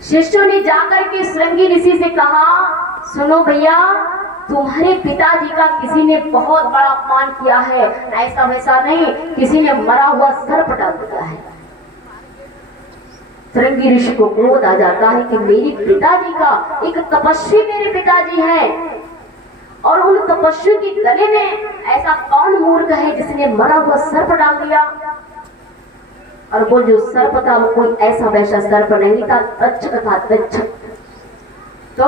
शिष्यों ने जाकर के श्रृंगी ऋषि से कहा, सुनो भैया, तुम्हारे पिताजी का किसी ने बहुत बड़ा अपमान किया है। ऐसा वैसा नहीं, किसी ने मरा हुआ सर्प डाल दिया है। श्रृंगी ऋषि को क्रोध आ जाता है कि मेरे पिताजी का, एक तपस्वी मेरे पिताजी हैं, और उन तपस्वी के गले में ऐसा कौन मूर्ख है जिसने मरा हुआ सर्प डाल दिया। और वो जो सर्प था वो कोई ऐसा वैसा सर्प नहीं था, तक्षक था, तक्षक। तो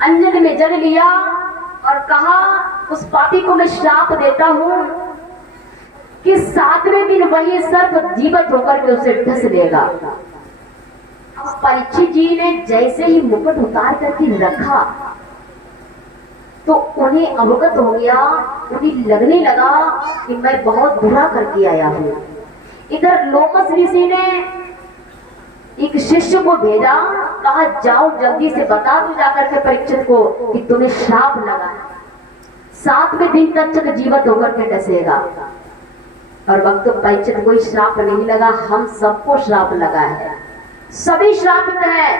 अंजन में जल लिया और कहा, उस पापी को मैं श्राप देता हूं कि 7वें दिन वही सर्प जीवित होकर के उसे डस लेगा। परीक्षित जी ने जैसे ही मुकुट उतार करके रखा तो उन्हें अवगत हो गया, उन्हें लगने लगा कि मैं बहुत बुरा करके आया हूं। इधर लोमस ऋषि ने एक शिष्य को भेजा, कहा जाओ जल्दी से बता दो जाकर के परीक्षित को कि तुम्हें श्राप लगा है, 7वें दिन तक जीवित होकर के डसेगा। और वक्त परीक्षित कोई श्राप नहीं लगा, हम सबको श्राप लगा है, सभी श्रापित है,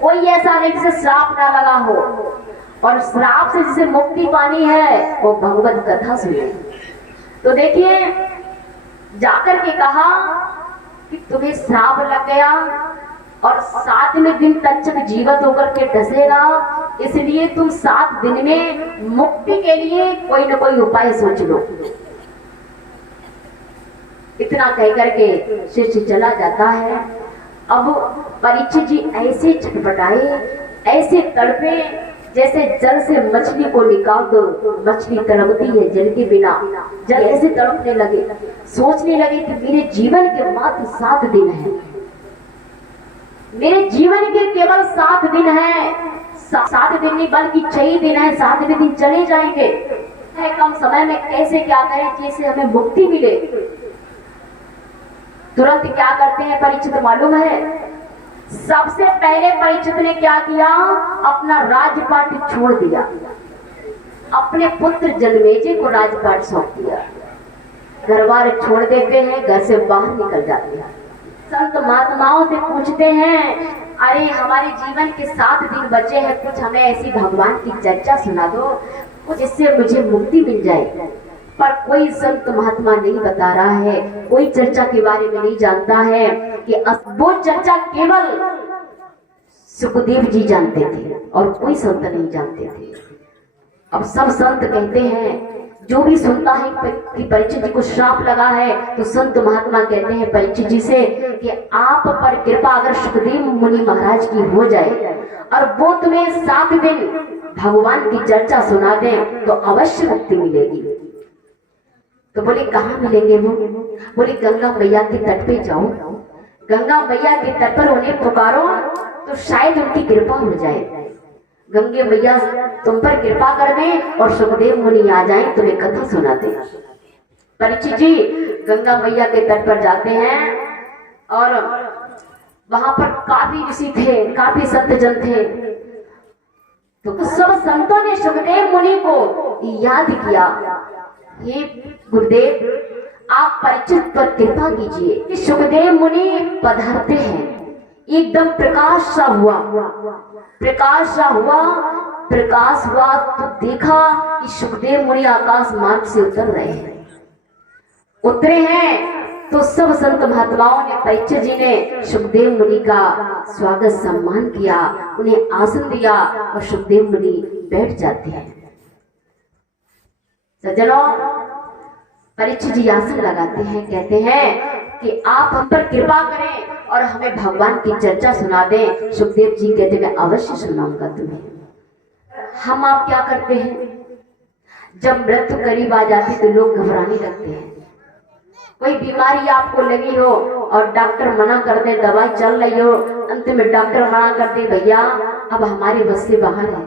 कोई ऐसा नहीं जिसे श्राप ना लगा हो। और श्राप से जिसे मुक्ति पानी है वो भगवत कथा सुने। तो देखिए, जाकर के कहा कि तुम्हें श्राप लग गया और 7वें दिन तक जीवित होकर के डसेगा, इसलिए तुम 7 दिन में मुक्ति के लिए कोई न कोई उपाय सोच लो। इतना कहकर के शिष्य चला जाता है। अब परीक्षित जी ऐसे छटपटाए, ऐसे तड़पे जैसे जल से मछली को निकाल दो, मछली तड़पती है जल के बिना, जल ऐसे तड़पने लगे। सोचने लगे कि मेरे जीवन के मात्र 7 दिन हैं, मेरे जीवन के केवल 7 दिन हैं, 7 दिन नहीं बल्कि 6 दिन है, 7वें दिन चले जाएंगे। कम समय में कैसे क्या करें जिससे हमें मुक्ति मिले। तुरंत क्या करते हैं परीक्षित मालूम है? सबसे पहले परीक्षित ने क्या किया, अपना राजपाट छोड़ दिया, अपने पुत्र जन्मेजय को राजपाट सौंप दिया। घर बार छोड़ देते हैं, घर से बाहर निकल जाते हैं। संत महात्माओं से पूछते हैं, अरे हमारे जीवन के 7 दिन बचे हैं, कुछ हमें ऐसी भगवान की चर्चा सुना दो, कुछ जिससे मुझे मुक्ति मिल जाए। पर कोई संत महात्मा नहीं बता रहा है, कोई चर्चा के बारे में नहीं जानता है कि वो चर्चा केवल सुखदेव जी जानते थे और कोई संत नहीं जानते थे। अब सब संत कहते हैं, जो भी सुनता है कि परीक्षित जी को श्राप लगा है, तो संत महात्मा कहते हैं परीक्षित जी से कि आप पर कृपा अगर सुखदेव मुनि महाराज की हो जाए और वो तुम्हें 7 दिन भगवान की चर्चा सुना दें तो अवश्य मुक्ति मिलेगी। तो बोले कहाँ मिलेंगे वो? बोले गंगा मैया के तट पे जाओ, गंगा मैया के तट पर उन्हें पुकारो तो शायद उनकी कृपा हो जाए। गंगे मैया तुम पर कृपा कर दें और सुखदेव मुनि आ जाएं, तुम्हें कथा सुना दें। परीक्षित जी गंगा मैया के तट पर जाते हैं और वहां पर काफी ऋषि थे, काफी संत जन थे। तो सब संतों ने सुखदेव मुनि को याद किया, हे गुरुदेव आप परीक्षित पर कृपा कीजिए। सुखदेव मुनि पधारते हैं, एकदम प्रकाश सा हुआ, प्रकाश सा हुआ, प्रकाश हुआ तो देखा कि सुखदेव मुनि आकाश मार्ग से उतर रहे हैं। उतरे हैं तो सब संत महात्माओं ने, परीक्षित जी ने सुखदेव मुनि का स्वागत सम्मान किया, उन्हें आसन दिया और सुखदेव मुनि बैठ जाते हैं। सज्जनों, परीक्षित जी आसन लगाते हैं, कहते हैं कि आप हम पर कृपा करें और हमें भगवान की चर्चा सुना दें। सुखदेव जी कहते मैं अवश्य सुनाऊंगा तुम्हें। हम आप क्या करते हैं, जब मृत्यु करीब आ जाती तो लोग घबराने लगते हैं। कोई बीमारी आपको लगी हो और डॉक्टर मना कर दे, दवाई चल रही हो, अंत में डॉक्टर मना कर दे भैया अब हमारे बस से बाहर है,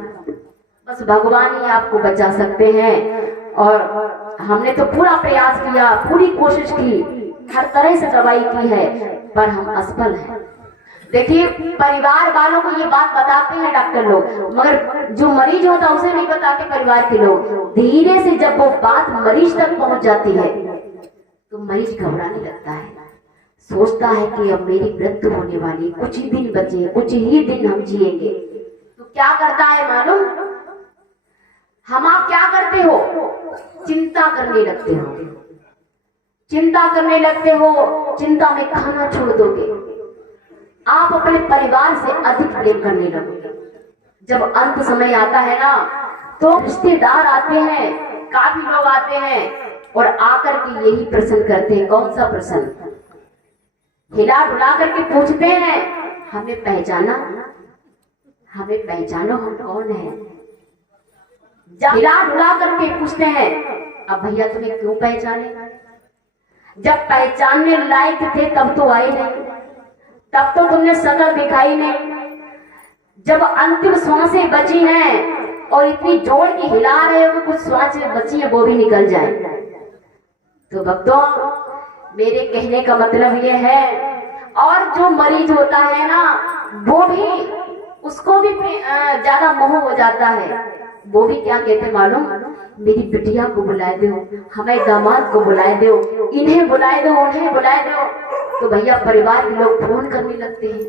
बस भगवान ही आपको बचा सकते हैं। और हमने तो पूरा प्रयास किया, पूरी कोशिश की, हर तरह से दवाई की है, पर हम असफल हैं। देखिए परिवार वालों को ये बात बताते हैं डॉक्टर लोग, मगर जो मरीज होता है उसे नहीं बताते परिवार के लोग। धीरे से जब वो बात मरीज तक पहुंच जाती है तो मरीज घबराने लगता है, सोचता है कि अब मेरी मृत्यु होने वाली, कुछ ही दिन बचे, कुछ ही दिन हम जिएंगे, तो क्या करता है मालूम? हम आप क्या करते हो? चिंता करने लगते हो, चिंता करने लगते हो, चिंता में खाना छोड़ दोगे, आप अपने परिवार से अधिक प्रेम करने लगोगे। जब अंत समय आता है ना, तो रिश्तेदार आते हैं, काफी लोग आते हैं और आकर के यही प्रश्न करते हैं। कौन सा प्रश्न? हिला डुला करके पूछते हैं, हमें पहचाना, हमें पहचानो, हम कौन है? जब हिला डुला करके पूछते हैं, अब भैया तुम्हें क्यों पहचाने? जब पहचानने लायक थे तब तो आए नहीं, तब तो तुमने शक्ल दिखाई नहीं। जब अंतिम सांसें बची हैं और इतनी जोड़ के हिला रहे हो, कुछ सांसें बची है वो भी निकल जाए। तो भक्तों, मेरे कहने का मतलब ये है, और जो मरीज होता है ना, वो भी, उसको भी ज्यादा मोह हो जाता है। वो भी क्या कहते मालूम? मेरी बिटिया को बुलाए दो, हमें दामाद को बुलाए दो, इन्हें बुलाए दो, उन्हें बुलाए दो। तो भैया परिवार के लोग फोन करने लगते हैं,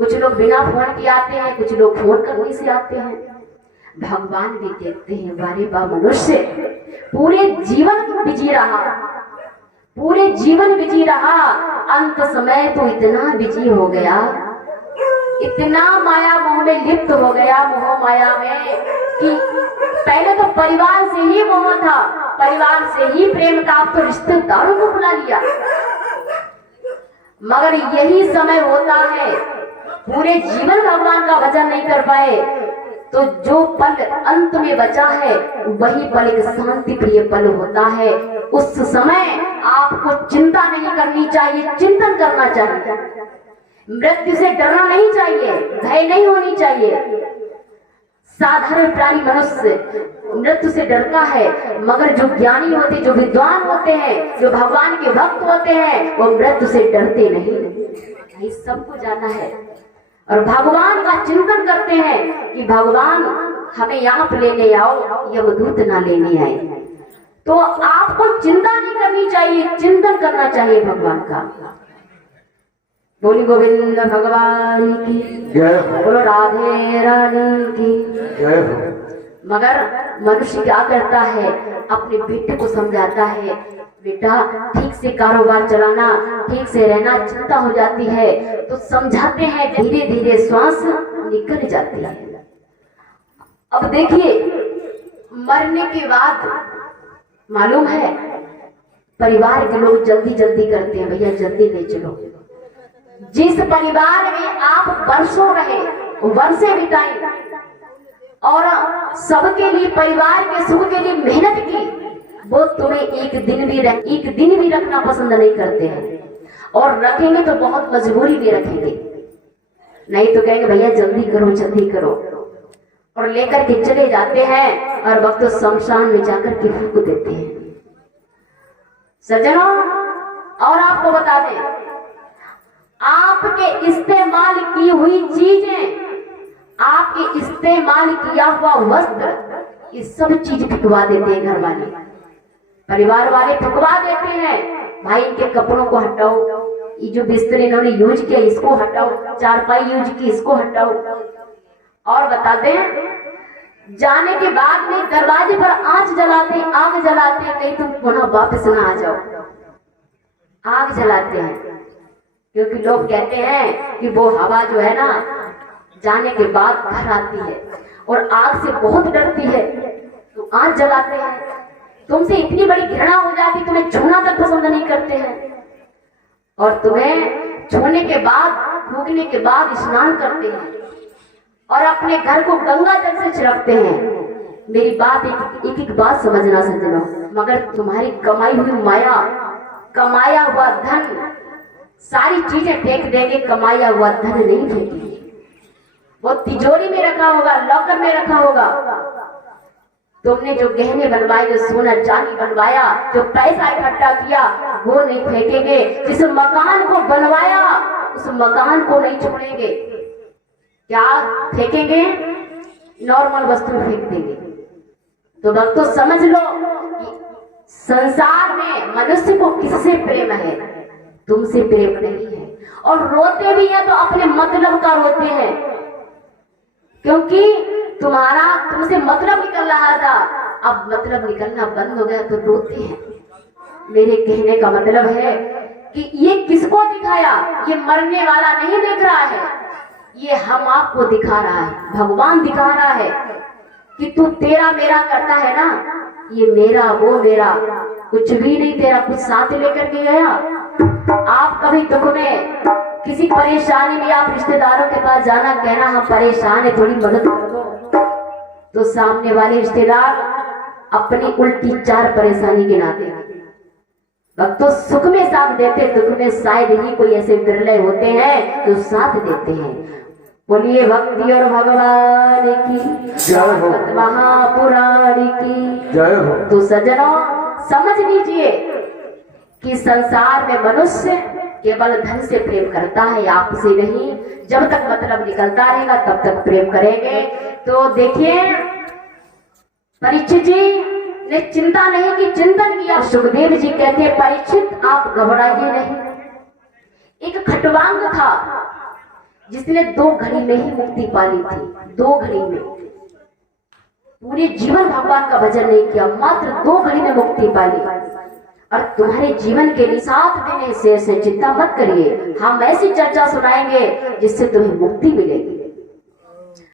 कुछ लोग बिना फोन के आते हैं, कुछ लोग फोन करने से आते हैं। भगवान भी देखते हैं, वारे बा मनुष्य पूरे जीवन बिजी रहा, पूरे जीवन बिजी रहा, अंत समय तो इतना बिजी हो गया, इतना माया मोह में लिप्त हो गया, मोह माया में, कि पहले तो परिवार से ही मोह था, परिवार से ही प्रेम था, अब तो रिश्तेदारों को बुला लिया। मगर यही समय होता है, पूरे जीवन भगवान का भजन नहीं कर पाए, तो जो पल अंत में बचा है वही पल एक शांति प्रिय पल होता है। उस समय आपको चिंता नहीं करनी चाहिए, चिंतन करना चाहिए। मृत्यु से डरना नहीं चाहिए, भय नहीं होनी चाहिए। साधारण प्राणी मनुष्य मृत्यु से डरता है, मगर जो ज्ञानी होते, जो विद्वान होते हैं, जो भगवान के भक्त होते हैं, वो मृत्यु से डरते नहीं। सबको जाना है और भगवान का चिंतन करते हैं कि भगवान हमें यहाँ पे लेने आओ, यमदूत ना लेने आए। तो आपको चिंता नहीं करनी चाहिए, चिंतन करना चाहिए भगवान का। बोली गोविंद भगवान की जय, बोलो राधे रानी की जय। मगर मनुष्य क्या करता है? अपने बेटे को समझाता है, बेटा ठीक से कारोबार चलाना, ठीक से रहना, चिंता हो जाती है तो समझाते हैं, धीरे धीरे श्वास निकल जाती है। अब देखिए, मरने के बाद मालूम है परिवार के लोग जल्दी जल्दी करते हैं, भैया जल्दी ले चलो। जिस परिवार में आप वर्षों रहे, वर्षे बिताए और सबके लिए, परिवार के सुख के लिए मेहनत की, वो तुम्हें एक दिन भी रखना पसंद नहीं करते हैं, और रखेंगे तो बहुत मजबूरी में रखेंगे, नहीं तो कहेंगे भैया जल्दी करो जल्दी करो, और लेकर के चले जाते हैं और वक्त तो शमशान में जाकर के फूंक देते हैं। सज्जनों, और आपको बता दें, आपके इस्तेमाल की हुई चीजें, आपके इस्तेमाल किया हुआ वस्त्र, ये सब चीज फेंकवा देते हैं घर वाले, परिवार वाले फेंकवा देते हैं। भाई इनके कपड़ों को हटाओ, ये जो बिस्तर इन्होंने यूज किया इसको हटाओ, चारपाई यूज की इसको हटाओ। और बता दें, जाने के बाद में दरवाजे पर आग जलाते, कहीं तुम पुनः वापस ना आ जाओ, आग जलाते हैं, क्योंकि लोग कहते हैं कि वो हवा जो है ना जाने के बाद घर आती है और आग से बहुत डरती है, तो आग जलाते हैं। तुमसे इतनी बड़ी घृणा हो जाती, तुम्हें छूना तक पसंद नहीं करते हैं, और तुम्हें छूने के बाद, फूकने के बाद स्नान करते हैं और अपने घर को गंगा जल से छिड़कते हैं। मेरी बात एक बात समझना सज्जनों, मगर तुम्हारी कमाई हुई माया, कमाया हुआ धन, सारी चीजें फेंक देंगे, कमाया हुआ धन नहीं फेंकेंगे। वो तिजोरी में रखा होगा, लॉकर में रखा होगा। तुमने जो गहने बनवाए, जो सोना चांदी बनवाया, जो पैसा इकट्ठा किया, वो नहीं फेंकेंगे। जिस मकान को बनवाया उस मकान को नहीं छोड़ेंगे। क्या फेंकेंगे? नॉर्मल वस्तु फेंक देंगे। तो भक्तों समझ लो कि संसार में मनुष्य को किससे प्रेम है? तुमसे प्रेम नहीं है। और रोते भी हैं तो अपने मतलब का रोते हैं, क्योंकि तुमसे मतलब निकल रहा था, अब मतलब निकलना बंद हो गया तो रोते हैं। मेरे कहने का मतलब है कि ये किसको दिखाया? ये मरने वाला नहीं देख रहा है, ये हम आपको दिखा रहा है, भगवान दिखा रहा है कि तू तेरा मेरा करता है ना, ये मेरा वो मेरा, कुछ भी नहीं तेरा, कुछ साथ लेकर के गया। आप कभी दुख में, किसी परेशानी में आप रिश्तेदारों के पास जाना, कहना हम परेशान है, थोड़ी मदद कर दो, तो सामने वाले रिश्तेदार अपनी उल्टी 4 परेशानी गिनाते। वक्त तो सुख में साथ देते, दुख में शायद ही कोई ऐसे विरले होते हैं जो साथ देते हैं। बोलिए भक्ति और भगवान की जय हो, महापुराण की जय हो। तो सज्जनों समझ लीजिए कि संसार में मनुष्य केवल धन से प्रेम करता है, आपसे नहीं। जब तक मतलब निकलता रहेगा तब तक प्रेम करेंगे। तो देखिए परीक्षित जी ने चिंता नहीं की, चिंतन किया। सुखदेव जी कहते हैं परीक्षित आप घबराइए नहीं। एक खटवांग था जिसने 2 घड़ी में ही मुक्ति पा ली थी, 2 घड़ी में, पूरे जीवन भगवान का भजन नहीं किया, मात्र 2 घड़ी में मुक्ति पा ली। और तुम्हारे जीवन के लिए 7 दिन शेष है, चिंता मत करिए, हम ऐसी चर्चा सुनाएंगे जिससे तुम्हें मुक्ति मिलेगी।